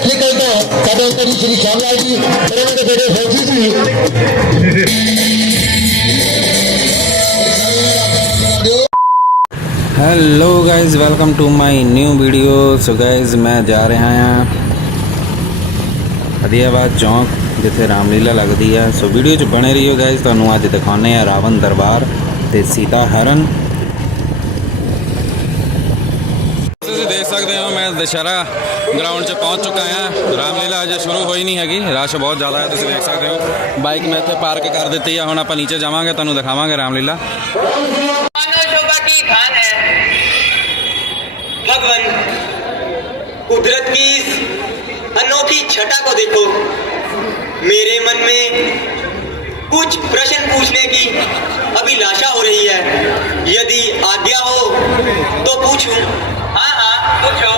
Electrical तो ਸਾਡੇ ਅੰਤਰੀ ਸ਼੍ਰੀ ਸ਼ਾਮ ਲਾਲ ਜੀ ਉਹਨਾਂ ਦੇ ਬੇਟੇ ਫੌਜੀ ਸੀ। Hello guys, welcome to my new video. So guys मैं जा रहा हाँ फतेहाबाद चौंक जिथे रामलीला लगती है। सो वीडियो च बने रहियो गाइज़, तुहानूं अज दिखाने आ रावण दरबार ते सीता हरण। तुसीं देख सकते हो मैं दशहरा ग्राउंड च पहुँच चुका हाँ। रामलीला अजे शुरू होई नहीं हैगी, रश बहुत ज़्यादा है। तुसीं देख सकते हो बाइक मैं इत्थे पार्क कर दी है। हुण आपां नीचे जावांगे, तुहानूं दिखावांगे रामलीला। भगवान कुदरत की इस अनोखी छटा को देखो। मेरे मन में कुछ प्रश्न पूछने की अभिलाषा हो रही है। यदि आज्ञा हो तो पूछूं? हाँ हाँ पूछो।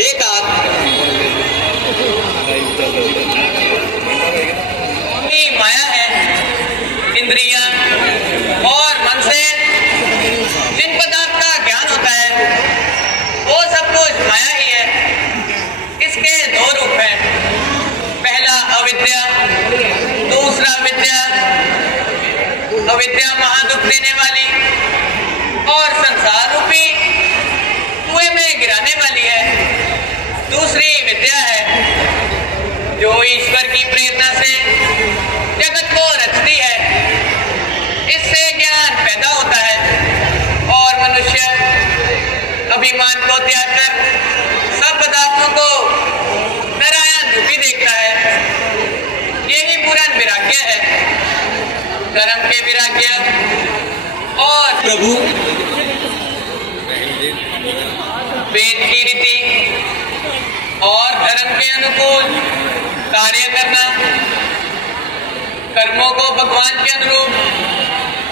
एक आप माया है, इंद्रियां और मन से जिन पदार्थ का ज्ञान होता है वो सब कुछ माया ही है। इसके दो रूप हैं, पहला अविद्या, दूसरा विद्या। अविद्या महादुख देने वाली और संसार रूपी कुएं में गिराने वाली है। दूसरी विद्या है जो ईश्वर की प्रेरणा से जगत को रचती है। इससे ज्ञान पैदा होता है और मनुष्य अभिमान को त्याग कर सब पदार्थों को नारायण रूपी देखता है। यही पूर्ण विराग्य है, धर्म के विराग्य। और प्रभु वेद की रीति और धर्म के अनुकूल कार्य करना, कर्मों को भगवान के अनुरूप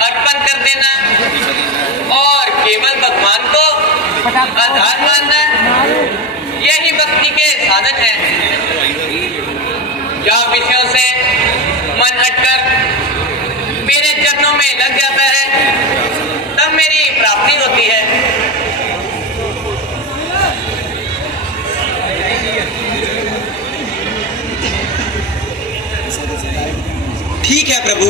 अर्पण कर देना और केवल भगवान को आधार मानना, यही भक्ति के साधन है। जब विषयों से मन हटकर मेरे चरणों में लग जाता है तब मेरी प्राप्ति होती है। ठीक है प्रभु।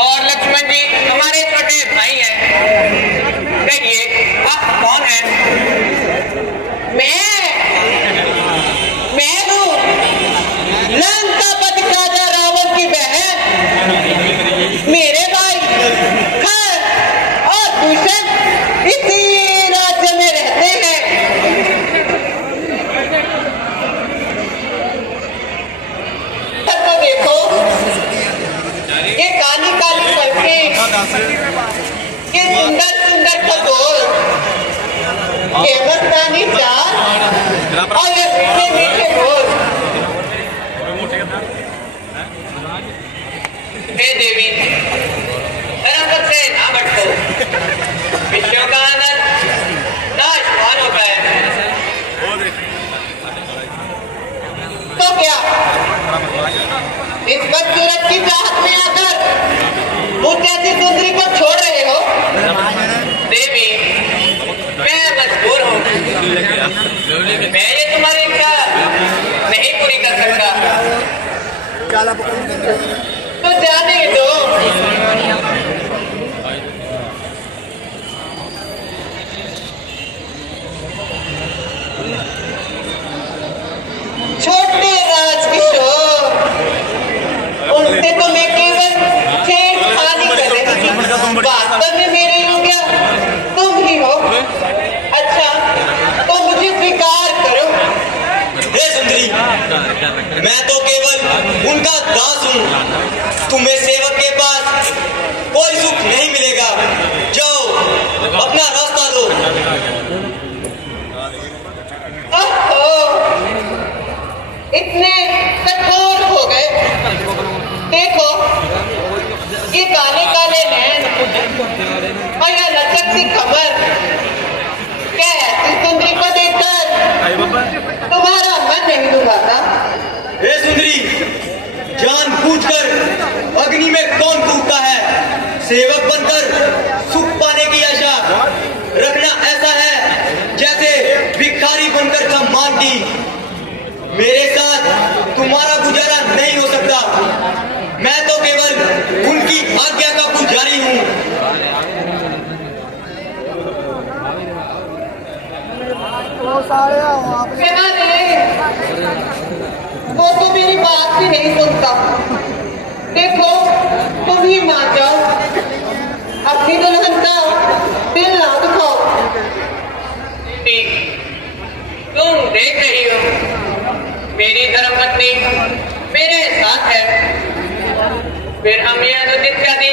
और लक्ष्मण जी हमारे छोटे भाई हैं। कहिए आप कौन हैं? मैं हूँ लंकापति राजा रावण की बहन। मेरे भाई खर और दूषण इसी राज्य में रहते हैं। तो देखो ये इस बदसूरत की चाहत में आकर मुझ जैसी सुंदरी को छोड़ रहे हो? देवी, मैं मजबूर हूँ। मैं ये तुम्हारी इच्छा नहीं पूरी कर सकता। तो जाने दो। छोटे राजकिशोर, उनसे तो मैं केवल छेड़खानी कर रही थी। वास्तव में मेरे योग्य तुम ही हो। अच्छा, तो मुझे स्वीकार करो। हे सुंदरी, मैं तो केवल उनका दास हूँ। तुम्हें सेवक के पास कोई सुख नहीं मिलेगा। जाओ, अपना रास्ता लो। ओहो, इतने कठोर हो गए। देखो, ये काले काले नैन और यह लचक सी कमर, क्या ऐसी सुंदरी को देखकर तुम्हारा मन नहीं डूबाता? हे सुंदरी, जानबूझकर अग्नि में कौन कूदता है? सेवक बनकर सुख पाने की आशा रखना ऐसा है जैसे भिखारी बनकर सम्मान की। मेरे साथ तुम्हारा गुजारा नहीं हो सकता। मैं तो केवल उनकी आज्ञा का पुजारी हूँ। अरे, वो तो मेरी बात भी नहीं सुनता। देखो, तुम ही मान जाओ, अपनी दुल्हन का दिल ना दुखाओ। तुम देख रही हो, मेरी धर्मपत्नी मेरे साथ है। फिर हम ये अनुचित शादी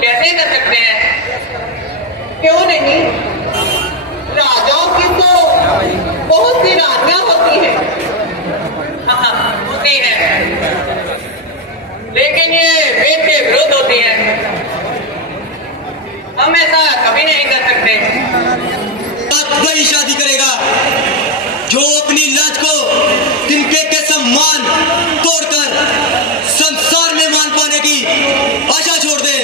कैसे कर सकते हैं? क्यों नहीं? राजाओं की तो बहुत सी रानियां होती हैं। हाँ, होती हैं, लेकिन ये वेद के विरुद्ध होती हैं। हम ऐसा कभी नहीं कर सकते। अब वही शादी करेगा जो अपनी लाज को तिनके के सम्मान तोड़कर संसार में मान पाने की आशा छोड़ दे।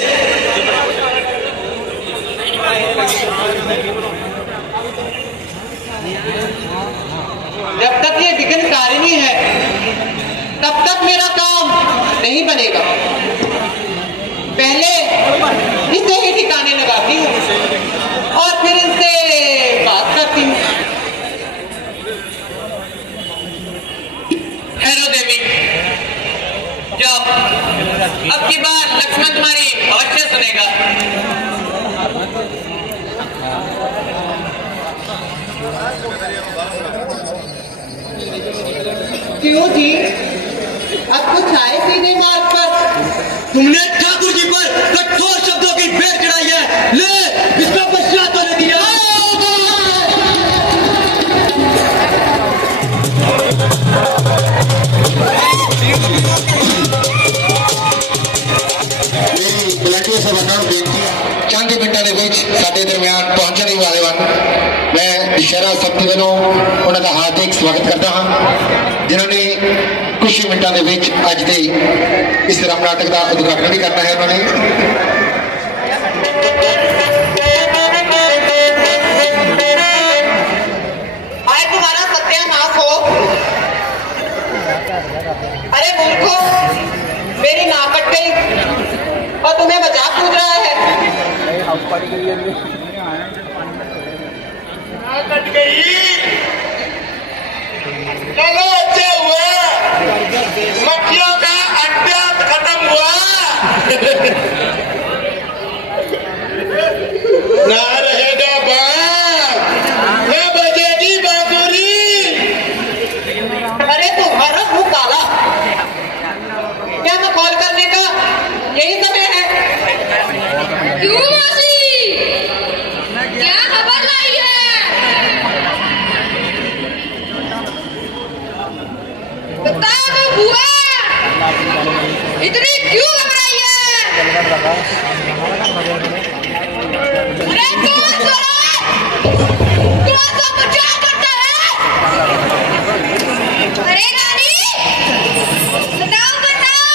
जब तक ये विघ्नकारिणी है, तब तक मेरा काम नहीं बनेगा। पहले इसे ही ठिकाने लगाती हूँ और फिर इनसे बात करती हूँ। हैरो देवी, जाओ, अब की बार लक्ष्मण तुम्हारी अवश्य सुनेगा। क्यों जी, अब कुछ आए सीधे मार्ग पर? तुमने ठाकुर जी पर कठोर शब्दों की फेर चढ़ाई है। ले, इसका पश्चात होने दिया। ਮੇਰੀ ਬਲੈਂਕੀ ਸਭਾ ਨੂੰ ਬੇਨਤੀ ਚੰਦ ਮਿੰਟਾਂ ਦੇ ਵਿੱਚ ਸਾਡੇ ਦਰਮਿਆਨ ਪਹੁੰਚਣ ਹੀ ਵਾਲੇ ਹਨ। ਮੈਂ ਇਸ਼ਾਰਾ ਸਭਤੀ ਵੱਲੋਂ ਉਹਨਾਂ ਦਾ ਹਾਰਦਿਕ ਸਵਾਗਤ ਕਰਦਾ ਹਾਂ, ਜਿਨ੍ਹਾਂ ਨੇ ਕੁਝ ਹੀ ਮਿੰਟਾਂ ਦੇ ਵਿੱਚ ਅੱਜ ਦੇ ਇਸ ਰਾਮ ਨਾਟਕ ਦਾ ਉਦਘਾਟਨ ਵੀ ਕਰਨਾ ਹੈ। ਉਹਨਾਂ ਨੇ तुम्हारा सत्यानाश हो। अरे मूर्खो, मेरी नाक कट गई और तुम्हें मजाक पूछ रहा है। नाक कट गई, चलो अच्छा हुआ, मक्खियों का अड्डा खत्म हुआ। ना रहेगा बाप, ना बजेगी बांसुरी। अरे तुम्हारा मुंह काला, क्या मैं कॉल करने का यही समय है? क्यों मौसी, क्या खबर लाई है? बता दो बुआ, इतनी क्यों घबराई है? अरे कौन तो बचाव करता है? अरे रानी, बताओ बताओ,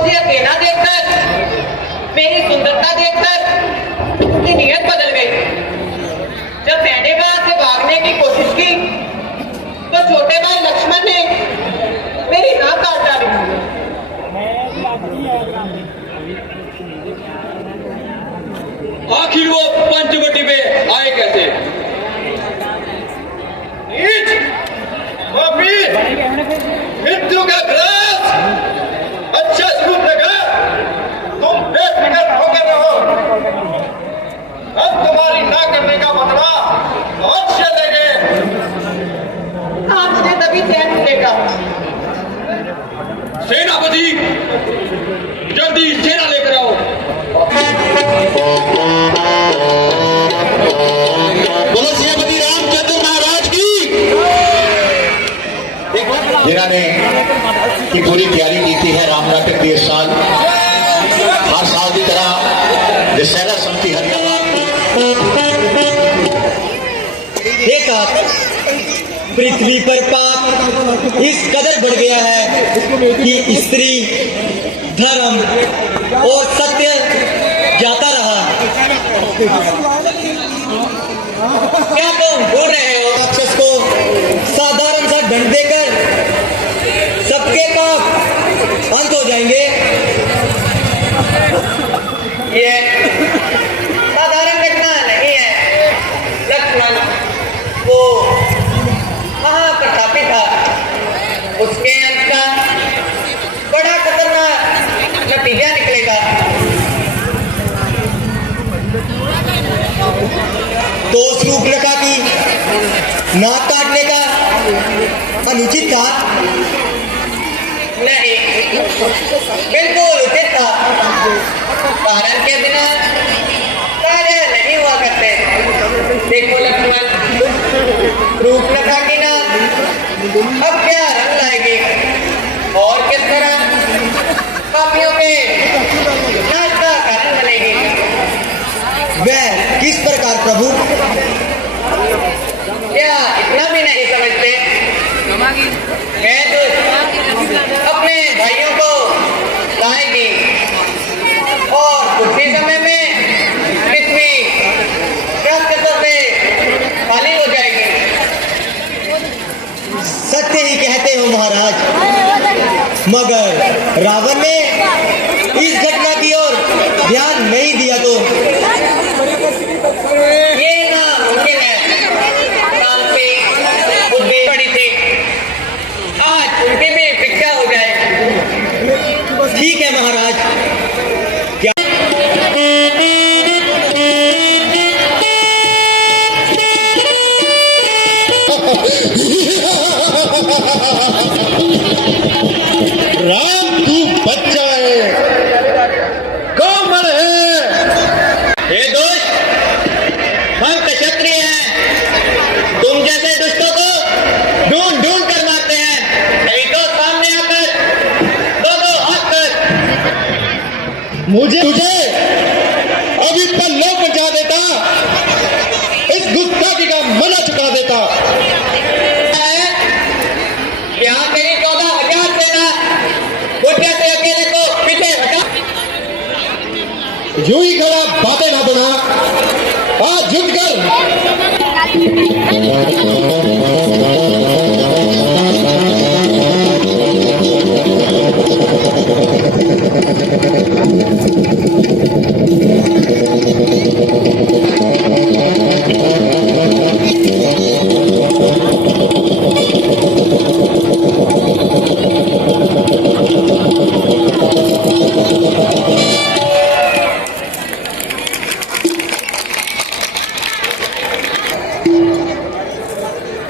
मुझे अकेला देखकर, मेरी सुंदरता देखकर उसकी नीयत बदल गई। जब मैंने वहां से भागने की कोशिश की तो छोटे भाई लक्ष्मण ने मेरी नाक काट डाली। आखिर वो पंचवटी पे आए कैसे? नीच, पापी, मृत्यु का ग्रास, अच्छा स्वरूप लगा, तुम बेफिक्र होकर रहो। अब तुम्हारी ना करने का बदला अवश्य लेंगे। आप मुझे तभी चैन मिलेगा। सेनापति, जल्दी सेना लेकर आओ। बोलो सेनापति रामचंद्र महाराज की। जिन्होंने की पूरी तैयारी की थी है रामनाटक के साल, हर साल की तरह दशहरा समिति हरियाणा देखा पृथ्वी पर पाप इस कदर बढ़ गया है कि स्त्री धर्म और सत्य जाता रहा। क्या तुम बोल रहे हो राक्षस को साधारण सा दंड देकर सबके पाप अंत हो जाएंगे? ये साधारण घटना नहीं है लक्ष्मण, वो महाप्रतापी था। उसके अंत का बड़ा खतरनाक नतीजा निकलेगा। तो शूर्पणखा की नाक काटने का अनुचित था? नहीं, बिल्कुल उचित था। कारण के बिना कार्य नहीं हुआ करते। देखो लक्ष्मण, शूर्पणखा की नाक अब क्या रंग लाएगी और किस तरह पापियों के नाश का कारण बनेगी? वह किस प्रकार प्रभु? क्या इतना भी नहीं समझते? मैं तो अपने भाइयों को लाएगी और कुछ ही समय में पृथ्वी राक्षसों से खाली हो जाएगी। सत्य ही कहते हो महाराज, मगर रावण ने इस घटना की ओर ध्यान नहीं दिया तो ये नामुमकिन है। शांति बुद्धि पड़ी थी, आज उनकी भी भिक्षा हो जाए। ठीक है महाराज, क्या राम तू बच्चा है, कोमल है। हे दोस्त, हम क्षत्रिय हैं। तुम जैसे दुष्टों को ढूंढ ढूंढ कर मारते हैं, नहीं तो सामने आकर दो दो हाथ कर मुझे तुझे अभी पल्ले पहुंचा देता, इस गुस्ताखी का मना चुका देता। यहाँ तेरी 14,000 सेना बुढ़िया से अकेले को पीछे हटा। यूं ही खड़ा बातें ना बना, आज जुट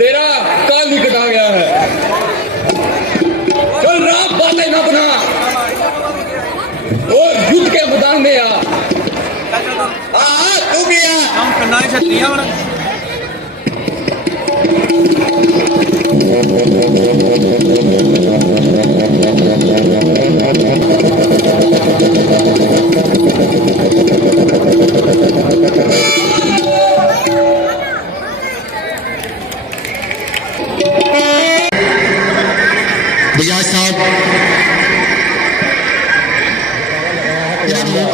तेरा काल निकट आ गया है। कल रात बातें ना बना और युद्ध के मैदान में आ। हाँ तू भी आ। हम करना क्षत्रिय होना। बजाज साहब है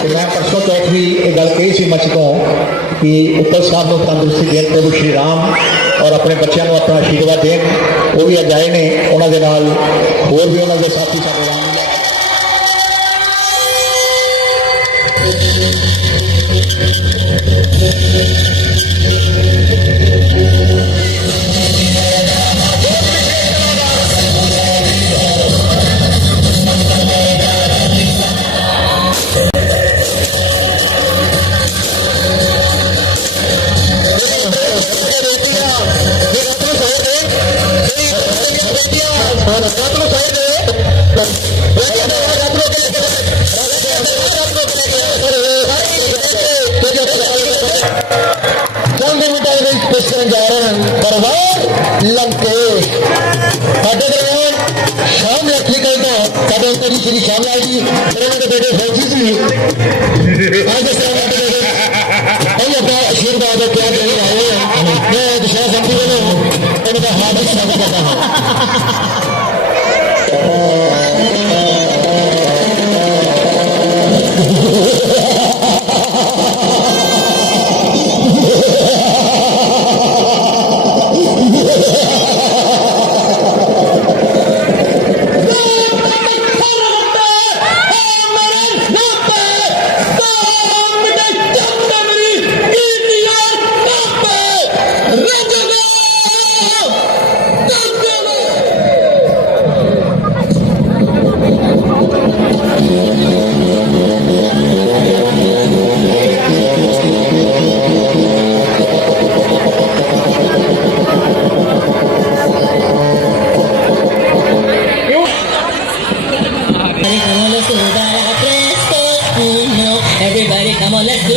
कि मैं परसों चौथ भी एक गल कही सी मच तो कि उत्तर साहब को तंदुरुस्ती देन प्रभु श्री राम और अपने बच्चों को अपना आशीर्वाद देन। वो भी अज आए ने, उन्होंने नाल होर भी उन्होंने साथी साडे राम जा रहे हैं परवार लंके साढ़े दरम्यान शाम इलेक्ट्रिकल तो साढ़े उत्तरी श्री श्याम लाल जी उन्होंने बेटे फौजी सी आज अपना आशीर्वाद प्यार देने आए हैं। मैं दिशा समिति को उनका हार्दिक स्वागत करता हूँ। Everybody, come on, let's do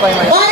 बहुत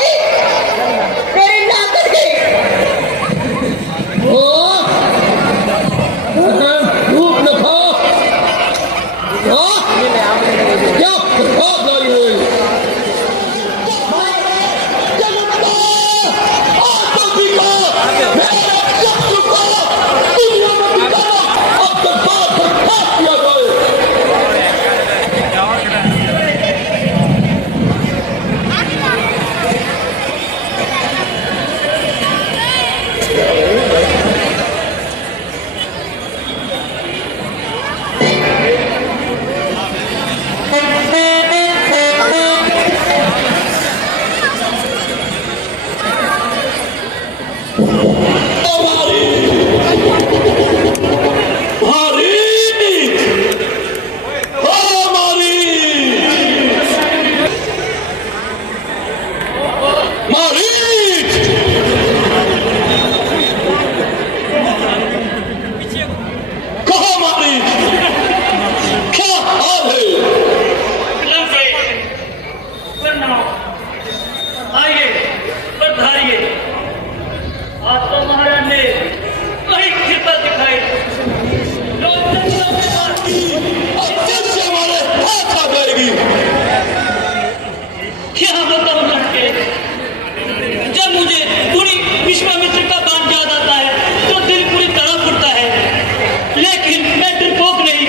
डरपोक नहीं,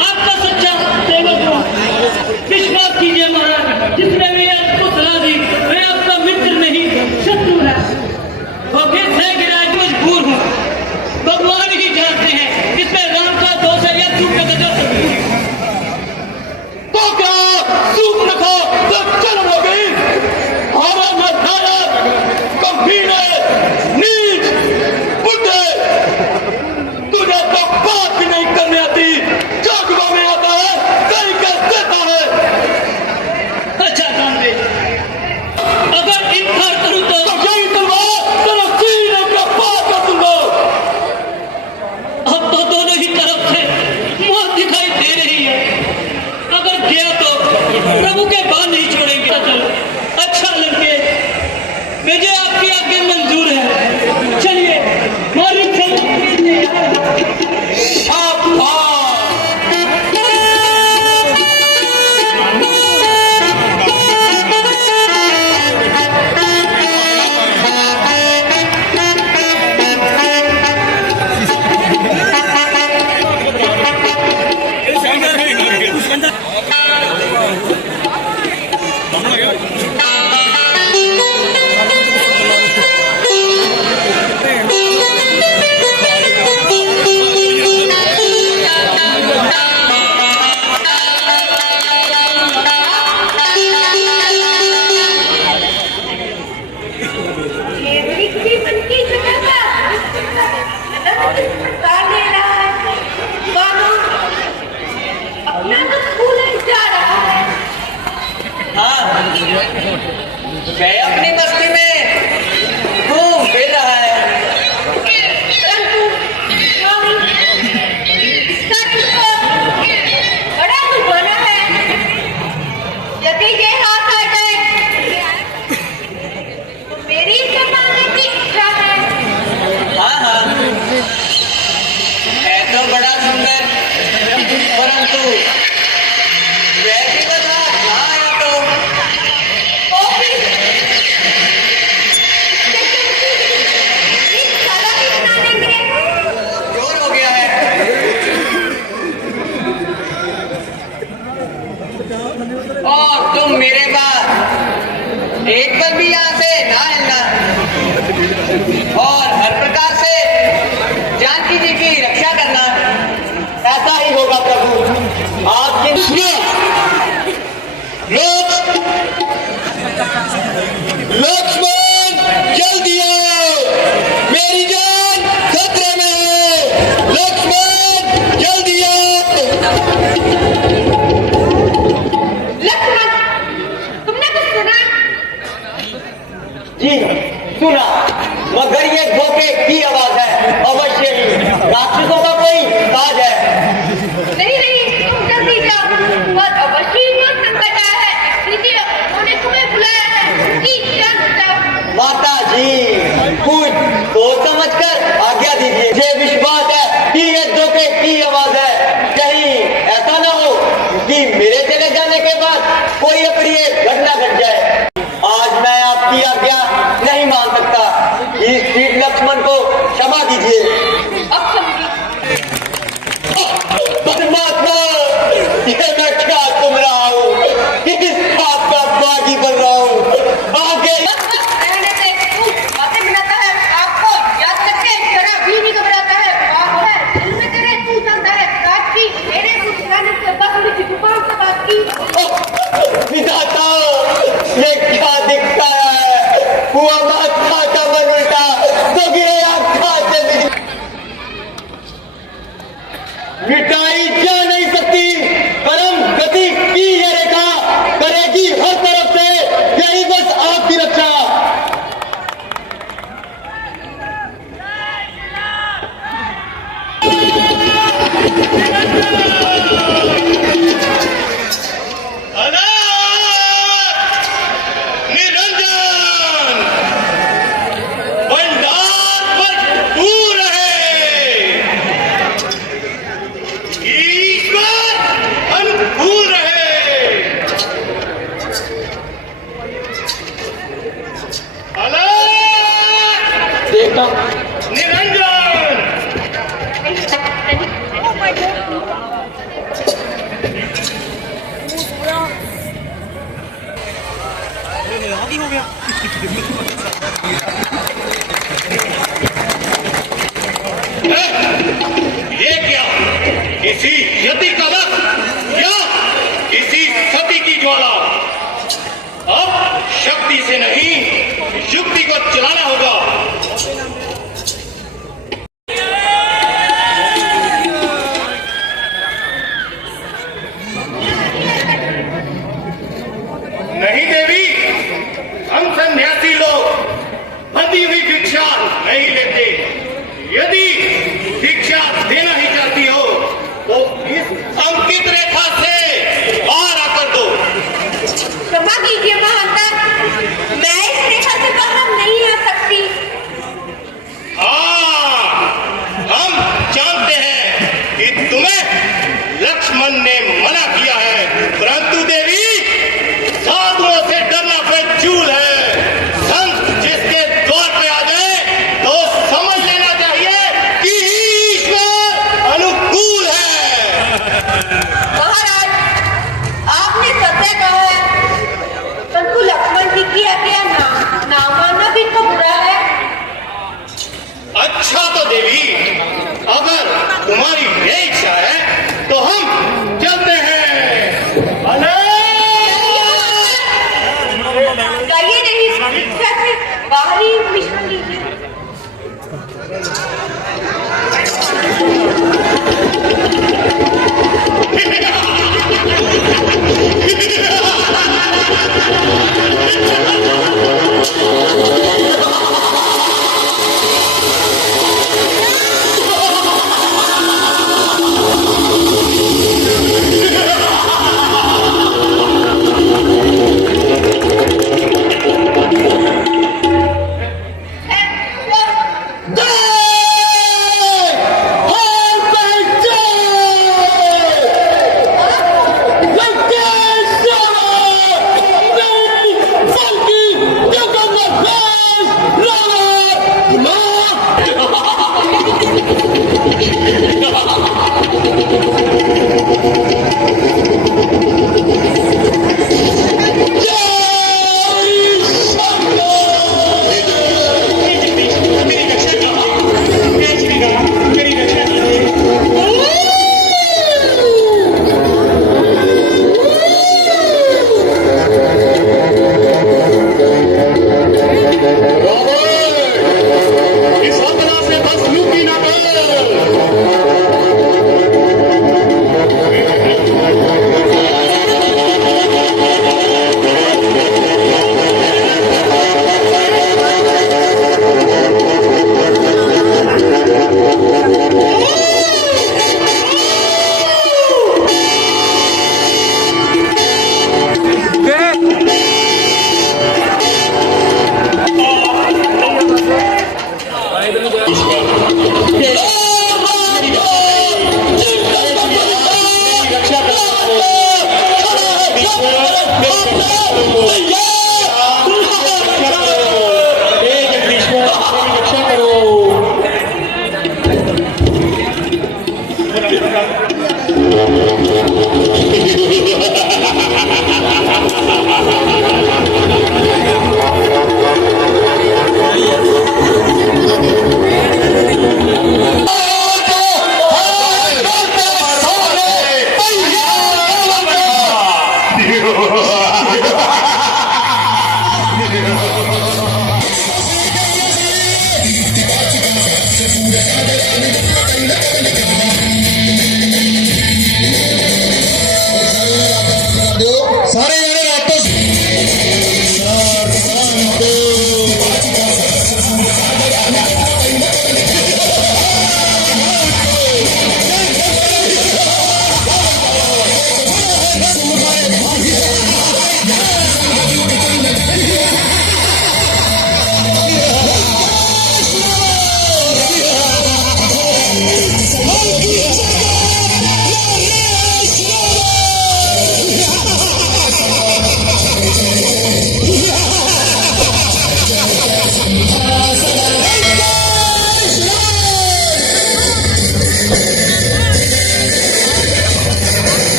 आपका सच्चा सेवक हूँ। विश्वास कीजिए महाराज, जिसने भी आपको सलाह दी, मैं आपका मित्र नहीं शत्रु है। वो फिर से गिराज मजबूर हूँ। भगवान ही जानते हैं इसमें राम का दोष है या झूठ का दोष। तो क्या सूख रखो तो जन्म हो गई हवा में धारा कमीने नीच बुद्धे तुझे तो बात भी नहीं करने आती जागवा में आता है कहीं कर देता है। अच्छा काम दे, अगर इनकार करूँ तो यही तलवार तेरा सीने पे पार कर दूंगा। अब तो दोनों ही तरफ से मौत दिखाई दे रही है। अगर गया तो प्रभु के बाल नहीं छोड़ेंगे। चलो अच्छा लड़के, मुझे आपकी आज्ञा मंजूर है। चलिए मारी अपना तो स्कूल जा रहा है। हाँ, मैं अपनी बस्ती में घूम फिर रहा है। परंतु स्वामी, सच तो बड़ा दुर्भाग्य है। यदि ये हाथ आ जाए तो मेरी जमाने की इच्छा है। हाँ हाँ, है तो बड़ा सुंदर, परंतु वैसी बता कहाँ आया तो ओ फिर इस सारा कितना देंगे? जोर हो गया है। और तुम मेरे बाद एक पल भी यहाँ से ना हिलना, और हर प्रकार से जानकी जी की रक्षा करना। ऐसा ही होगा प्रभु। आपकी लक्ष्मण जल्दी आओ, मेरी जान खतरे में है। लक्ष्मण जल्दी आओ। लक्ष्मण, तुमने कुछ सुना? जी सुना, मगर ये धोखे की आवाज है। अवश्य ही राक्षसों का कोई साज है। नहीं, तुम जल्दी जाओ और अवश्य ही कोई संकट आया है, इसलिए उन्होंने तुम्हें बुलाया है कि जल्द जाओ। माता जी कुछ सोच समझ कर आज्ञा दीजिए। मुझे विश्वास है कि ये धोखे की आवाज है। कहीं ऐसा ना हो कि मेरे चले जाने के बाद कोई अप्रिय घटना घट जाए। आज मैं आपकी आज्ञा नहीं मान सकता। इस वीर लक्ष्मण को क्षमा कीजिए। अब समझी। परमात्मा, ये मैं क्या सुन रहा हूँ? किस बात का बागी बन रहा हूँ? आगे रहने से तू बातें मिलाता है, आपको याद करके जरा भी नहीं घबराता है। बात है दिल में तेरे तू जानता है, बात की मेरे कुछ जाने से बस मुझे जुबान से बात की। विधाता, ये क्या दिखता है? हुआ माता का मन उल्टा तो गिरे आँख से मिटाई जा नहीं सकती परम गति की ये रेखा करेगी हर तरफ से यही बस आपकी रक्षा। निरंजन भंडार भरपूर है, ईश्वर अनुकूल है। अलग देखा निरंजन Oh my God! किसी यति का वध या किसी सती की ज्वाला। अब शक्ति से नहीं, युक्ति को चलाना होगा। नहीं देवी, हम सन्यासी लोग बंधी हुई भिक्षा नहीं लेते। यदि भिक्षा देना ही चाहती हो तो इस अंकित रेखा से पार आकर दो। क्षमा कीजिए महांता, मैं इस रेखा से बाहर नहीं आ सकती। हाँ, हम जानते हैं कि तुम्हें लक्ष्मण ने मना किया है, परंतु देवी साधुओं से डरना फिजूल है। संत जिसके द्वार पे आ जाए तो समझ लेना चाहिए कि ईश्वर अनुकूल है। महाराज, आपने सत्य कहा है, परंतु लक्ष्मण जी की आज्ञा ना मानना भी तो बुरा है। अच्छा तो देवी, अगर तुम्हारी ये इच्छा है तो हम चलते हैं। जाइए नहीं, इच्छा से बाहरी मिश्रण लीजिए।